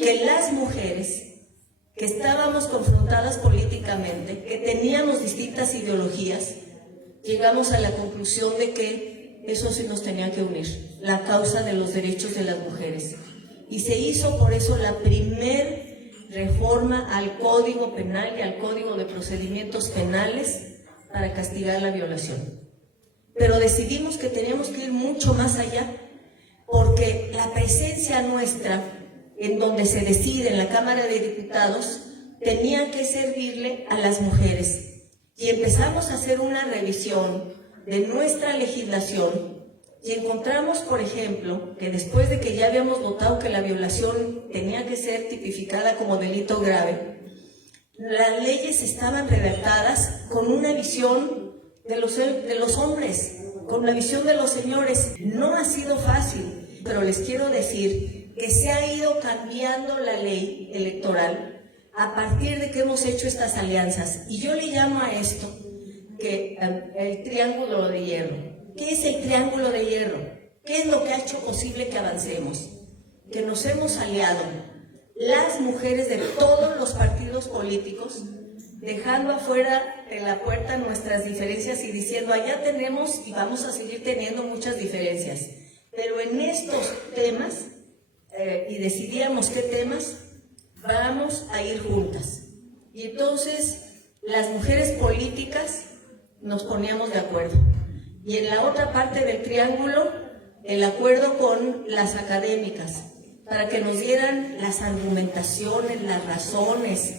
que las mujeres que estábamos confrontadas políticamente, que teníamos distintas ideologías, llegamos a la conclusión de que eso sí nos tenía que unir, la causa de los derechos de las mujeres. Y se hizo por eso la primer reforma al Código Penal y al Código de Procedimientos Penales para castigar la violación. Pero decidimos que teníamos que ir mucho más allá, porque la presencia nuestra, en donde se decide en la Cámara de Diputados, tenía que servirle a las mujeres. Y empezamos a hacer una revisión de nuestra legislación y encontramos, por ejemplo, que después de que ya habíamos votado que la violación tenía que ser tipificada como delito grave, las leyes estaban redactadas con una visión de los hombres, con la visión de los señores. No ha sido fácil, pero les quiero decir que se ha ido cambiando la ley electoral a partir de que hemos hecho estas alianzas. Y yo le llamo a esto que el triángulo de hierro. ¿Qué es el triángulo de hierro? ¿Qué es lo que ha hecho posible que avancemos? Que nos hemos aliado las mujeres de todos los partidos políticos, dejando afuera de la puerta nuestras diferencias y diciendo, allá tenemos y vamos a seguir teniendo muchas diferencias, pero en estos temas, y decidíamos qué temas, vamos a ir juntas. Y entonces las mujeres políticas nos poníamos de acuerdo. Y en la otra parte del triángulo, el acuerdo con las académicas, para que nos dieran las argumentaciones, las razones,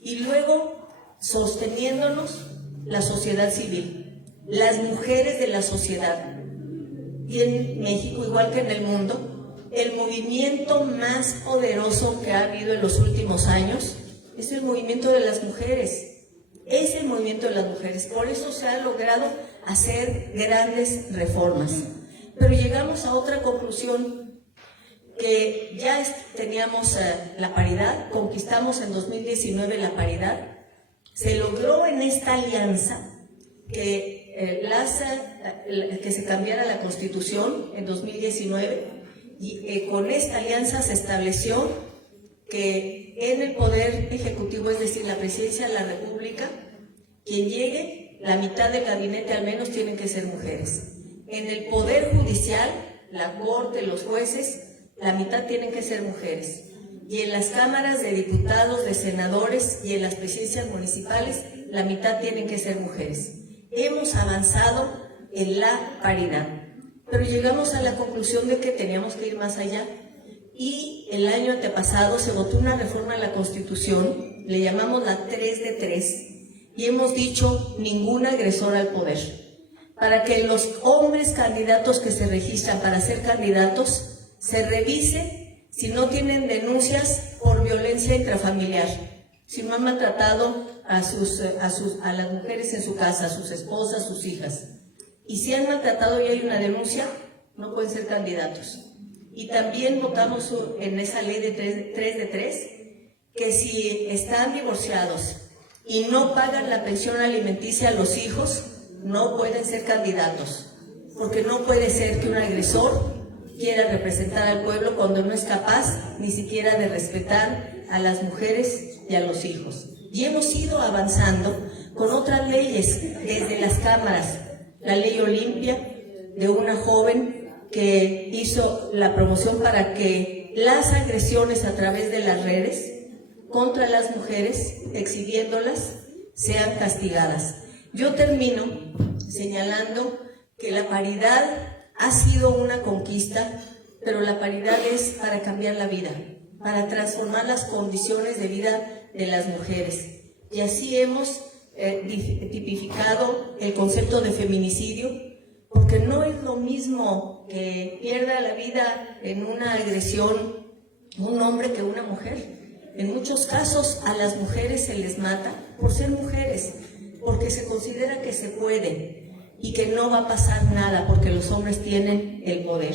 y luego sosteniéndonos la sociedad civil, las mujeres de la sociedad. Y en México, igual que en el mundo, el movimiento más poderoso que ha habido en los últimos años es el movimiento de las mujeres. Es el movimiento de las mujeres. Por eso se ha logrado hacer grandes reformas. Pero llegamos a otra conclusión, que ya teníamos la paridad, conquistamos en 2019 la paridad. Se logró en esta alianza que se cambiara la Constitución en 2019 y con esta alianza se estableció que en el Poder Ejecutivo, es decir, la Presidencia de la República, quien llegue, la mitad del gabinete al menos tienen que ser mujeres. En el Poder Judicial, la Corte, los jueces, la mitad tienen que ser mujeres. Y en las cámaras de diputados, de senadores y en las presidencias municipales, la mitad tienen que ser mujeres. Hemos avanzado en la paridad, pero llegamos a la conclusión de que teníamos que ir más allá. Y el año antepasado se votó una reforma a la Constitución, le llamamos la 3 de 3, y hemos dicho ningún agresor al poder, para que los hombres candidatos que se registran para ser candidatos se revise si no tienen denuncias por violencia intrafamiliar, si no han maltratado a las mujeres en su casa, a sus esposas, sus hijas. Y si han maltratado y hay una denuncia, no pueden ser candidatos. Y también votamos en esa ley de 3 de 3 que si están divorciados y no pagan la pensión alimenticia a los hijos, no pueden ser candidatos, porque no puede ser que un agresor quiera representar al pueblo cuando no es capaz ni siquiera de respetar a las mujeres y a los hijos. Y hemos ido avanzando con otras leyes desde las cámaras, la ley Olimpia, de una joven que hizo la promoción para que las agresiones a través de las redes contra las mujeres, exhibiéndolas, sean castigadas. Yo termino señalando que la paridad ha sido una conquista, pero la paridad es para cambiar la vida, para transformar las condiciones de vida de las mujeres. Y así hemos tipificado el concepto de feminicidio, porque no es lo mismo que pierda la vida en una agresión un hombre que una mujer. En muchos casos a las mujeres se les mata por ser mujeres, porque se considera que se puede y que no va a pasar nada porque los hombres tienen el poder.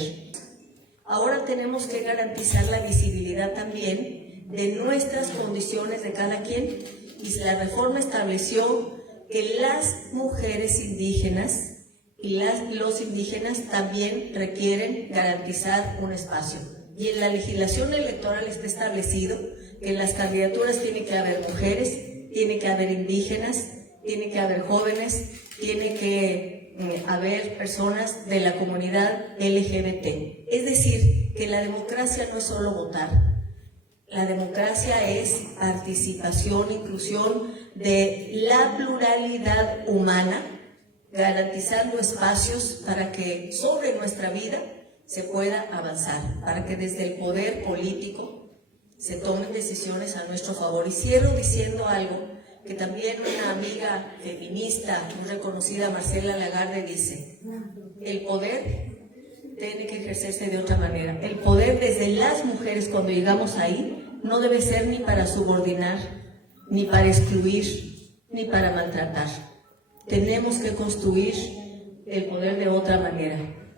Ahora tenemos que garantizar la visibilidad también de nuestras condiciones de cada quien, y la reforma estableció que las mujeres indígenas y los indígenas también requieren garantizar un espacio. Y en la legislación electoral está establecido que en las candidaturas tiene que haber mujeres, tiene que haber indígenas, tiene que haber jóvenes, tiene que haber personas de la comunidad LGBT. Es decir, que la democracia no es solo votar. La democracia es participación, inclusión de la pluralidad humana, garantizando espacios para que sobre nuestra vida se pueda avanzar, para que desde el poder político se tomen decisiones a nuestro favor. Y cierro diciendo algo que también una amiga feminista muy reconocida, Marcela Lagarde, dice: el poder tiene que ejercerse de otra manera. El poder desde las mujeres, cuando llegamos ahí, no debe ser ni para subordinar, ni para excluir, ni para maltratar. Tenemos que construir el poder de otra manera.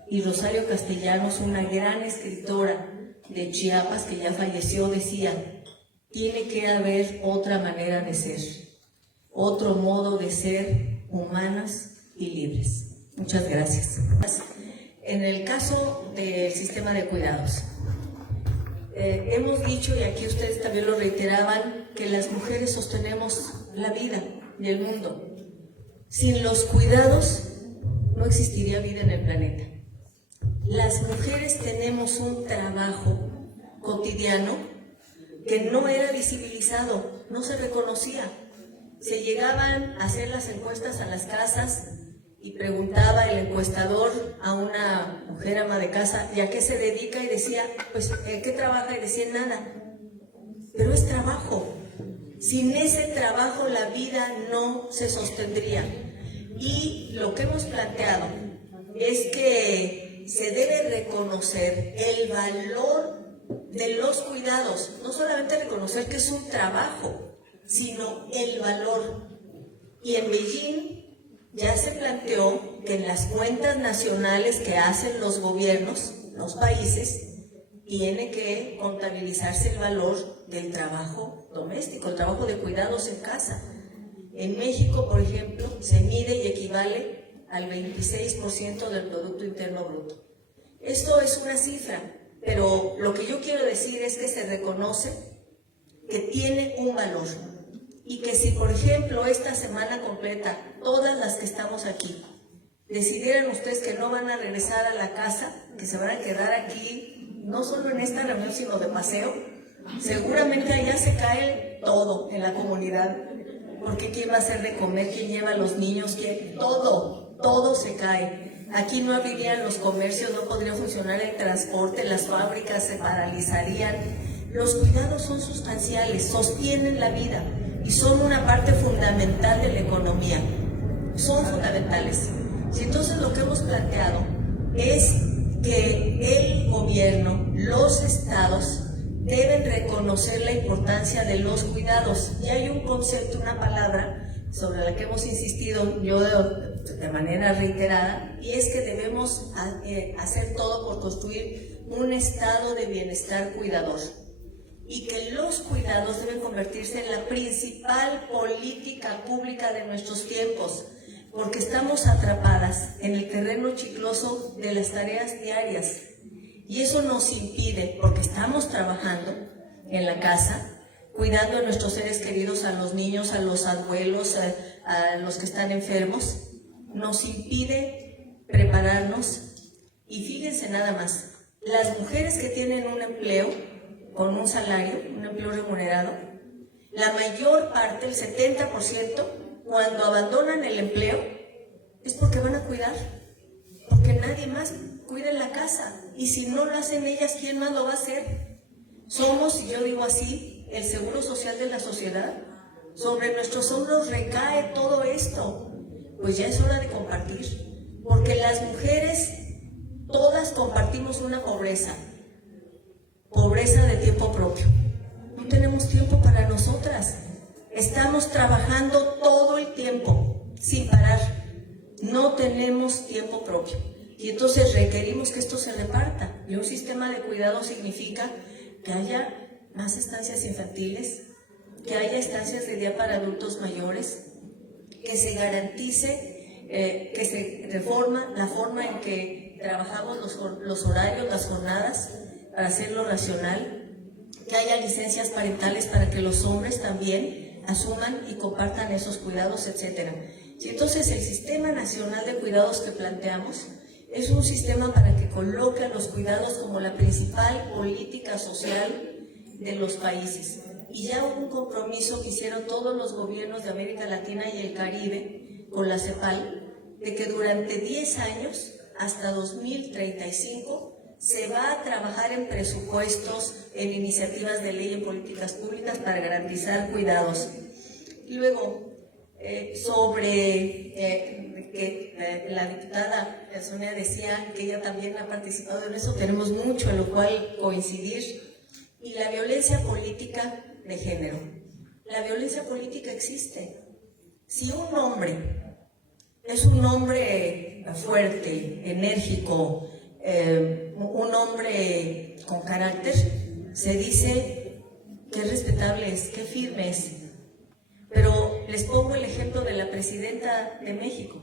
Y Rosario Castellanos, una gran escritora de Chiapas que ya falleció, decía: tiene que haber otra manera de ser, otro modo de ser humanas y libres. Muchas gracias. En el caso del sistema de cuidados, hemos dicho, y aquí ustedes también lo reiteraban, que las mujeres sostenemos la vida y el mundo. Sin los cuidados no existiría vida en el planeta. Las mujeres tenemos un trabajo cotidiano que no era visibilizado, no se reconocía. Se llegaban a hacer las encuestas a las casas y preguntaba el encuestador a una mujer ama de casa: ¿y a qué se dedica? Y decía: pues, ¿en qué trabaja? Y decía: nada. Pero es trabajo. Sin ese trabajo la vida no se sostendría. Y lo que hemos planteado es que se debe reconocer el valor de los cuidados, no solamente reconocer que es un trabajo, sino el valor. Y en Beijing ya se planteó que en las cuentas nacionales que hacen los gobiernos, los países, tiene que contabilizarse el valor del trabajo doméstico, el trabajo de cuidados en casa. En México, por ejemplo, se mide y equivale al 26% del Producto Interno Bruto. Esto es una cifra, pero lo que yo quiero decir es que se reconoce que tiene un valor y que si, por ejemplo, esta semana completa, todas las que estamos aquí, decidieran ustedes que no van a regresar a la casa, que se van a quedar aquí, no solo en esta reunión, sino de paseo, seguramente allá se cae todo en la comunidad, porque ¿quién va a hacer de comer? ¿Quién lleva a los niños? ¿Quién? Todo se cae. Aquí no abrirían los comercios, no podría funcionar el transporte, las fábricas se paralizarían. Los cuidados son sustanciales, sostienen la vida y son una parte fundamental de la economía. Son fundamentales. Y entonces lo que hemos planteado es que el gobierno, los estados, deben reconocer la importancia de los cuidados. Y hay un concepto, una palabra sobre la que hemos insistido yo de manera reiterada, y es que debemos hacer todo por construir un estado de bienestar cuidador. Y que los cuidados deben convertirse en la principal política pública de nuestros tiempos, porque estamos atrapadas en el terreno chicloso de las tareas diarias. Y eso nos impide, porque estamos trabajando en la casa, cuidando a nuestros seres queridos, a los niños, a los abuelos, a los que están enfermos, nos impide prepararnos. Y fíjense nada más, las mujeres que tienen un empleo con un salario, un empleo remunerado, la mayor parte, el 70%, cuando abandonan el empleo, es porque van a cuidar, porque nadie más cuida en la casa, y si no lo hacen ellas, ¿quién más lo va a hacer? Somos, y yo digo así, el seguro social de la sociedad. Sobre nuestros hombros recae todo esto. Pues ya es hora de compartir, porque las mujeres todas compartimos una pobreza de tiempo propio. No tenemos tiempo para nosotras, estamos trabajando todo el tiempo sin parar, no tenemos tiempo propio. Y entonces requerimos que esto se reparta. Y un sistema de cuidado significa que haya más estancias infantiles, que haya estancias de día para adultos mayores, que se garantice, que se reforma la forma en que trabajamos los horarios, las jornadas, para hacerlo racional, que haya licencias parentales para que los hombres también asuman y compartan esos cuidados, etc. Y entonces el Sistema Nacional de Cuidados que planteamos es un sistema para que coloque a los cuidados como la principal política social de los países. Y ya hubo un compromiso que hicieron todos los gobiernos de América Latina y el Caribe con la CEPAL, de que durante 10 años, hasta 2035, se va a trabajar en presupuestos, en iniciativas de ley, en políticas públicas para garantizar cuidados. Y luego, la diputada Sonia decía que ella también ha participado en eso, tenemos mucho en lo cual coincidir. Y la violencia política de género. La violencia política existe. Si un hombre es un hombre fuerte, enérgico, un hombre con carácter, se dice qué respetable es, qué firme es. Pero les pongo el ejemplo de la presidenta de México.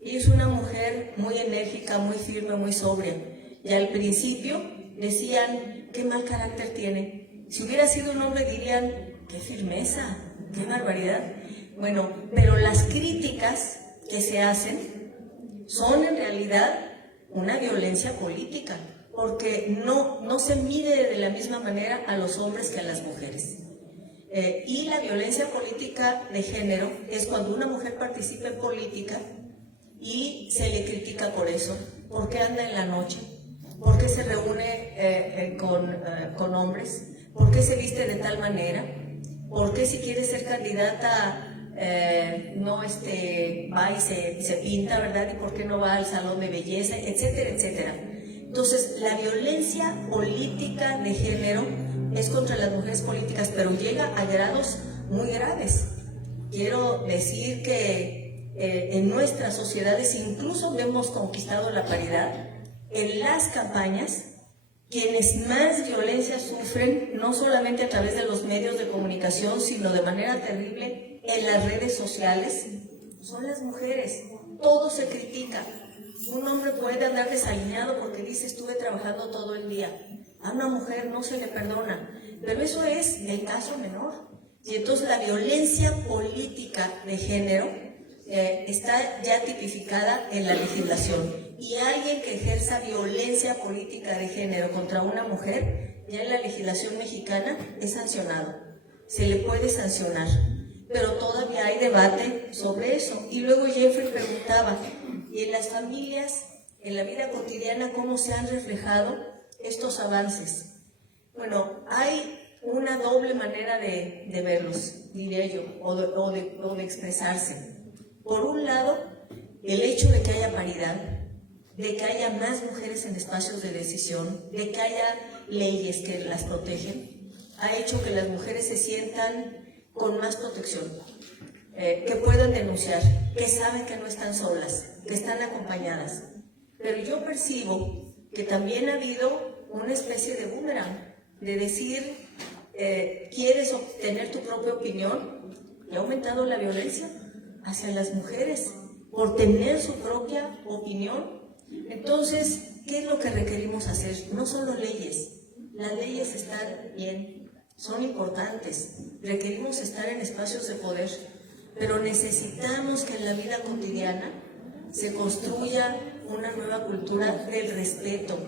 Ella es una mujer muy enérgica, muy firme, muy sobria. Y al principio decían, qué mal carácter tiene. Si hubiera sido un hombre dirían, qué firmeza, qué barbaridad. Bueno, pero las críticas que se hacen son en realidad una violencia política, porque no se mide de la misma manera a los hombres que a las mujeres. Y la violencia política de género es cuando una mujer participa en política y se le critica por eso, porque anda en la noche, ¿por qué se reúne con hombres? ¿Por qué se viste de tal manera? ¿Por qué si quiere ser candidata no va y se pinta, ¿verdad? ¿Y por qué no va al salón de belleza? Etcétera, etcétera. Entonces, la violencia política de género es contra las mujeres políticas, pero llega a grados muy graves. Quiero decir que en nuestras sociedades incluso hemos conquistado la paridad. En las campañas, quienes más violencia sufren, no solamente a través de los medios de comunicación, sino de manera terrible en las redes sociales, son las mujeres. Todo se critica. Un hombre puede andar desaliñado porque dice estuve trabajando todo el día. A una mujer no se le perdona, pero eso es el caso menor. Y entonces la violencia política de género está ya tipificada en la legislación. Y alguien que ejerza violencia política de género contra una mujer, ya en la legislación mexicana es sancionado. Se le puede sancionar, pero todavía hay debate sobre eso. Y luego Jeffrey preguntaba, ¿y en las familias, en la vida cotidiana, cómo se han reflejado estos avances? Bueno, hay una doble manera de verlos, diría yo, o de expresarse. Por un lado, el hecho de que haya paridad, de que haya más mujeres en espacios de decisión, de que haya leyes que las protegen, ha hecho que las mujeres se sientan con más protección, que puedan denunciar, que saben que no están solas, que están acompañadas. Pero yo percibo que también ha habido una especie de boomerang, de decir, ¿quieres obtener tu propia opinión? Y ha aumentado la violencia hacia las mujeres por tener su propia opinión. Entonces, ¿qué es lo que requerimos hacer? No solo leyes. Las leyes están bien, son importantes. Requerimos estar en espacios de poder, pero necesitamos que en la vida cotidiana se construya una nueva cultura del respeto,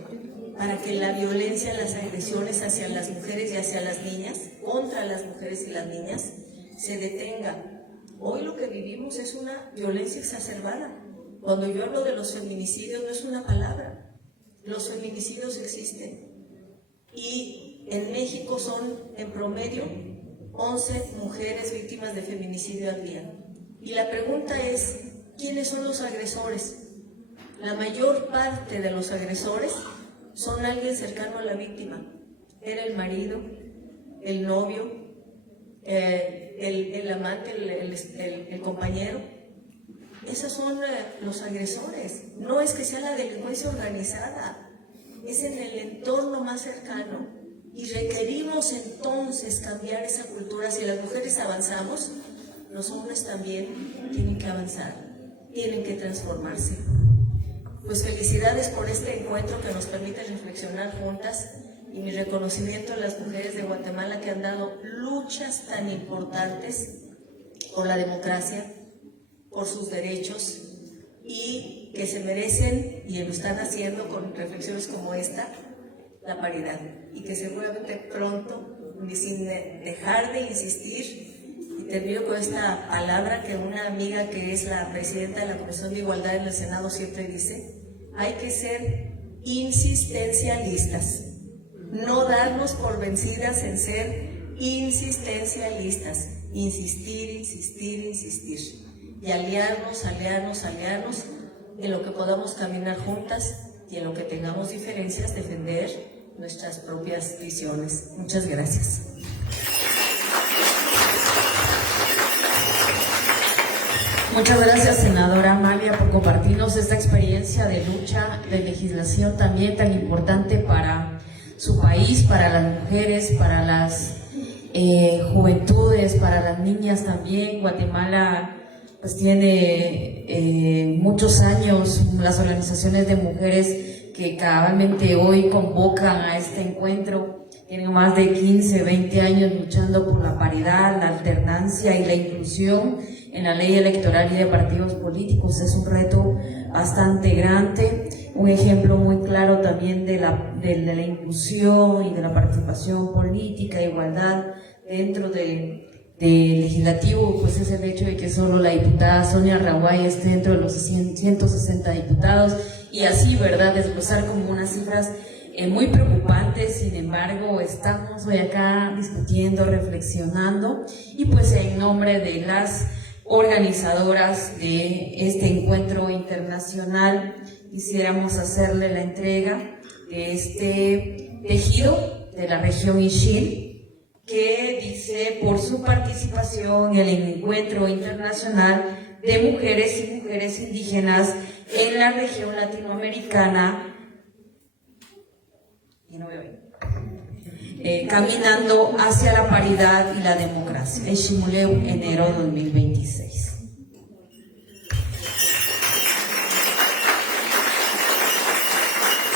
para que la violencia, las agresiones hacia las mujeres y hacia las niñas, contra las mujeres y las niñas, se detenga. Hoy lo que vivimos es una violencia exacerbada. Cuando yo hablo de los feminicidios no es una palabra. Los feminicidios existen. Y en México son en promedio 11 mujeres víctimas de feminicidio al día. Y la pregunta es, ¿quiénes son los agresores? La mayor parte de los agresores son alguien cercano a la víctima. Era el marido, el novio, el amante, el compañero. Esos son los agresores. No es que sea la delincuencia organizada, es en el entorno más cercano. Y requerimos entonces cambiar esa cultura. Si las mujeres avanzamos, los hombres también tienen que avanzar, tienen que transformarse. Pues felicidades por este encuentro que nos permite reflexionar juntas y mi reconocimiento a las mujeres de Guatemala que han dado luchas tan importantes por la democracia, por sus derechos, y que se merecen, y lo están haciendo con reflexiones como esta, la paridad, y que seguramente pronto, sin dejar de insistir, y termino con esta palabra que una amiga que es la presidenta de la Comisión de Igualdad en el Senado siempre dice: hay que ser insistencialistas, no darnos por vencidas en ser insistencialistas, insistir, insistir, insistir, y aliarnos en lo que podamos caminar juntas, y en lo que tengamos diferencias, defender nuestras propias visiones. Muchas gracias. Muchas gracias, senadora Amalia, por compartirnos esta experiencia de lucha, de legislación también tan importante para su país, para las mujeres, para las juventudes, para las niñas también. Guatemala pues tiene muchos años las organizaciones de mujeres que cabalmente hoy convocan a este encuentro. Tienen más de 15, 20 años luchando por la paridad, la alternancia y la inclusión en la ley electoral y de partidos políticos. Es un reto bastante grande, un ejemplo muy claro también de la inclusión y de la participación política, igualdad dentro del legislativo, pues es el hecho de que solo la diputada Sonia Raguay esté dentro de los 160 diputados, y así, ¿verdad?, desglosar como unas cifras muy preocupantes. Sin embargo, estamos hoy acá discutiendo, reflexionando, y pues en nombre de las organizadoras de este encuentro internacional quisiéramos hacerle la entrega de este tejido de la región Ixil, que dice: por su participación en el encuentro internacional de mujeres y mujeres indígenas en la región latinoamericana, caminando hacia la paridad y la democracia. Eximuleu, enero 2026.